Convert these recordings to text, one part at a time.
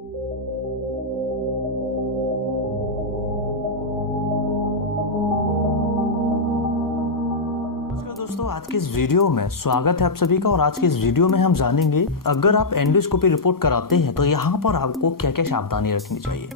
दोस्तों, आज के इस वीडियो में स्वागत है आप सभी का। और आज के इस वीडियो में हम जानेंगे अगर आप एंडोस्कोपी रिपोर्ट कराते हैं तो यहाँ पर आपको क्या क्या सावधानी रखनी चाहिए।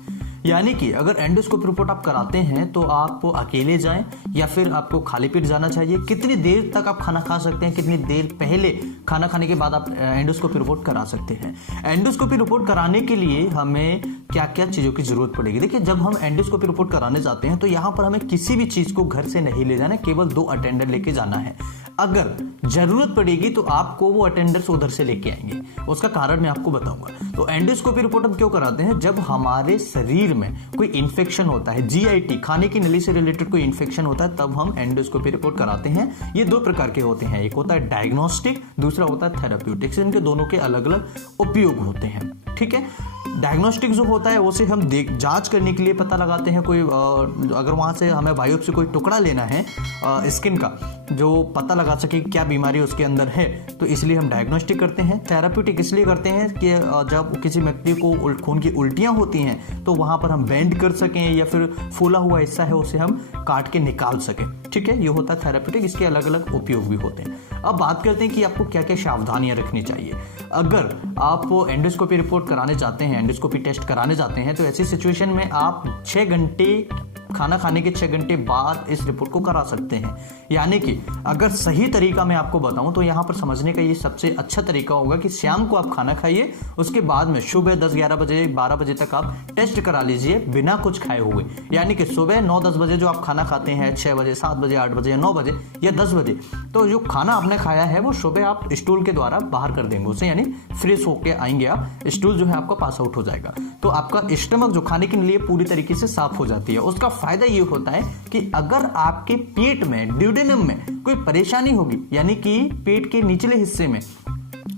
यानी कि अगर एंडोस्कोपी रिपोर्ट आप कराते हैं तो आप अकेले जाएं या फिर आपको खाली पेट जाना चाहिए, कितनी देर तक आप खाना खा सकते हैं, कितनी देर पहले खाना खाने के बाद आप एंडोस्कोपी रिपोर्ट करा सकते हैं। एंडोस्कोपी रिपोर्ट कराने के लिए हमें क्या क्या चीज़ों की जरूरत पड़ेगी। देखिए, जब हम एंडोस्कोपी रिपोर्ट कराने जाते हैं तो यहाँ पर हमें किसी भी चीज़ को घर से नहीं ले जाना है, केवल 2 अटेंडर लेके जाना है। अगर जरूरत पड़ेगी तो आपको वो अटेंडर्स उधर से लेके आएंगे, उसका कारण मैं आपको बताऊंगा। तो एंडोस्कोपी रिपोर्ट हम क्यों कराते हैं? जब हमारे शरीर में कोई इन्फेक्शन होता है, जीआईटी खाने की नली से रिलेटेड कोई इन्फेक्शन होता है, तब हम एंडोस्कोपी रिपोर्ट कराते हैं। ये 2 प्रकार के होते हैं, एक होता है डायग्नोस्टिक, दूसरा होता है थेराप्यूटिक्स। इनके दोनों के अलग अलग उपयोग होते हैं, ठीक है। डायग्नोस्टिक जो होता है उसे हम जांच करने के लिए पता लगाते हैं। कोई अगर वहां से हमें बायोप्सी कोई टुकड़ा लेना है स्किन का, जो पता लगा सके क्या बीमारी उसके अंदर है, तो इसलिए हम डायग्नोस्टिक करते हैं। थेराप्यूटिक इसलिए करते हैं कि जब किसी व्यक्ति को खून की उल्टियां होती हैं तो वहां पर हम बेंड कर सकें या फिर फूला हुआ हिस्सा है उसे हम काट के निकाल सकें, ठीक है। ये होता है थेराप्यूटिक, इसके अलग अलग उपयोग भी होते हैं। अब बात करते हैं कि आपको क्या क्या सावधानियां रखनी चाहिए। अगर आप एंडोस्कोपी रिपोर्ट कराने जाते हैं, एंडोस्कोपी टेस्ट कराने जाते हैं, तो ऐसी सिचुएशन में आप 6 घंटे खाना खाने के 6 घंटे बाद इस रिपोर्ट को करा सकते हैं। यानी कि अगर सही तरीका मैं आपको बताऊं तो यहां पर समझने का ये सबसे अच्छा तरीका होगा कि शाम को आप खाना खाइए, उसके बाद में सुबह 10-11 बजे 12 बजे तक आप टेस्ट करा लीजिए बिना कुछ खाए हुए। यानी कि सुबह 9-10 बजे जो आप खाना खाते हैं, 6 बजे 7 बजे 8 बजे 9 बजे या 10 बजे, तो जो खाना आपने खाया है वो सुबह आप स्टूल के द्वारा बाहर कर देंगे उसे, यानी फ्रेश होके आएंगे आप, स्टूल जो है आपका पास आउट हो जाएगा। तो आपका स्टमक जो खाने के लिए पूरी तरीके से साफ हो जाती है। उसका फायदा ये होता है कि अगर आपके पेट में, ड्यूडेनम में कोई परेशानी होगी, यानी कि पेट के निचले हिस्से में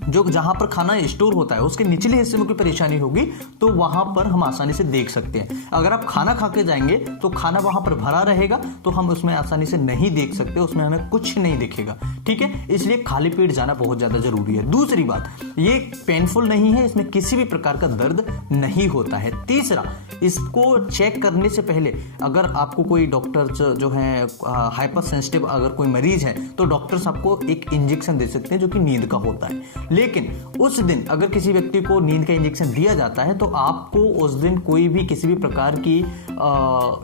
जो जहां पर खाना स्टोर होता है उसके निचले हिस्से में कोई परेशानी होगी, तो वहां पर हम आसानी से देख सकते हैं। अगर आप खाना खा के जाएंगे तो खाना वहां पर भरा रहेगा, तो हम उसमें आसानी से नहीं देख सकते, उसमें हमें कुछ नहीं दिखेगा, ठीक है। इसलिए खाली पेट जाना बहुत ज्यादा जरूरी है। दूसरी बात, ये पेनफुल नहीं है, इसमें किसी भी प्रकार का दर्द नहीं होता है। तीसरा, इसको चेक करने से पहले अगर आपको कोई डॉक्टर जो है हाइपर सेंसिटिव अगर कोई मरीज है तो डॉक्टर्स आपको एक इंजेक्शन दे सकते हैं जो कि नींद का होता है। लेकिन उस दिन अगर किसी व्यक्ति को नींद का इंजेक्शन दिया जाता है तो आपको उस दिन कोई भी किसी भी प्रकार की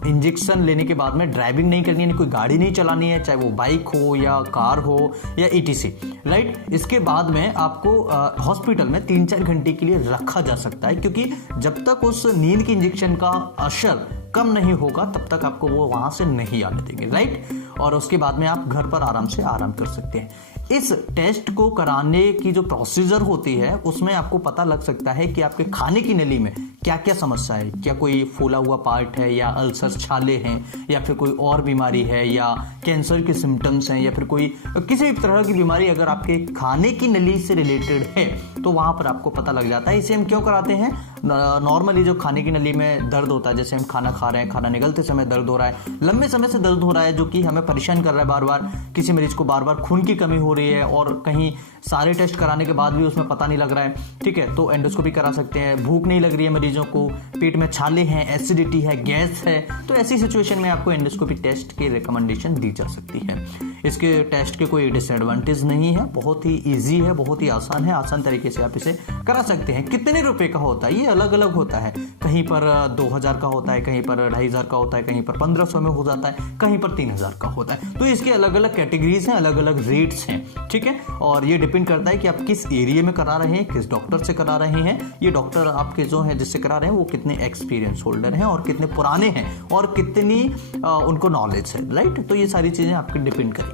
इंजेक्शन लेने के बाद में ड्राइविंग नहीं करनी है, कोई गाड़ी नहीं चलानी है, चाहे वो बाइक हो या कार हो या ETC, राइट। इसके बाद में आपको हॉस्पिटल में 3-4 घंटे के लिए रखा जा सकता है, क्योंकि जब तक उस नींद के इंजेक्शन का असर कम नहीं होगा तब तक आपको वो वहां से नहीं आने देंगे, राइट। और उसके बाद में आप घर पर आराम से आराम कर सकते हैं। इस टेस्ट को कराने की जो प्रोसीजर होती है उसमें आपको पता लग सकता है कि आपके खाने की नली में क्या क्या समस्या है, क्या कोई फूला हुआ पार्ट है या अल्सर छाले हैं या फिर कोई और बीमारी है या कैंसर के सिम्टम्स हैं या फिर कोई किसी भी तरह की बीमारी अगर आपके खाने की नली से रिलेटेड है तो वहां पर आपको पता लग जाता है। इसे हम क्यों कराते हैं? नॉर्मली जो खाने की नली में दर्द होता है, जैसे हम खाना खा रहे हैं, खाना निगलते समय दर्द हो रहा है, लंबे समय से दर्द हो रहा है जो कि हमें परेशान कर रहा है, बार बार किसी मरीज को बार बार खून की कमी हो रही है और कहीं सारे टेस्ट कराने के बाद भी उसमें पता नहीं लग रहा है, ठीक है, तो एंडोस्कोपी करा सकते हैं। भूख नहीं लग रही है मरीजों को, पेट में छाले हैं, एसिडिटी है, गैस है, तो ऐसी सिचुएशन में आपको एंडोस्कोपी टेस्ट की रिकमेंडेशन दी जा सकती है। इसके टेस्ट के कोई डिसएडवांटेज नहीं है, बहुत ही इजी है, बहुत ही आसान है, आसान तरीके से आप इसे करा सकते हैं। कितने रुपए का होता है ये अलग अलग होता है, कहीं पर 2000 का होता है, कहीं पर 2500 का होता है, कहीं पर 1500 में हो जाता है, कहीं पर 3000 का होता है। तो इसके अलग अलग कैटेगरीज हैं, अलग अलग रेट्स हैं, ठीक है। और ये डिपेंड करता है कि आप किस एरिया में करा रहे हैं, किस डॉक्टर से करा रहे हैं। ये डॉक्टर आपके जो है जिससे करा रहे हैं वो कितने एक्सपीरियंस होल्डर हैं और कितने पुराने हैं और कितनी उनको नॉलेज है, राइट। तो ये सारी चीजें आपके डिपेंड करेंगे।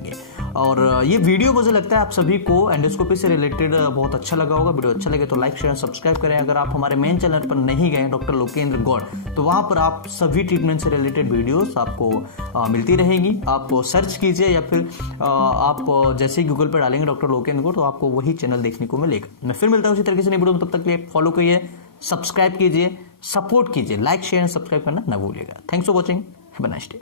और ये वीडियो मुझे लगता है आप सभी को एंडोस्कोपी से रिलेटेड बहुत अच्छा लगा होगा। वीडियो अच्छा लगे तो लाइक शेयर सब्सक्राइब करें। अगर आप हमारे मेन चैनल पर नहीं गए डॉक्टर लोकेंद्र गौड़, तो वहां पर आप सभी ट्रीटमेंट से रिलेटेड वीडियोस आपको मिलती रहेंगी। आप सर्च कीजिए या फिर आप जैसे ही गूगल पर डालेंगे डॉक्टर लोकेंद्र गौड़ तो आपको वही चैनल देखने को मिलेगा। मैं फिर मिलता हूँ उसी तरीके से नई वीडियो में, तब तक के लिए फॉलो करिए, सब्सक्राइब कीजिए, सपोर्ट कीजिए, लाइक शेयर सब्सक्राइब करना ना भूलिएगा। Thanks for watching, have a nice day.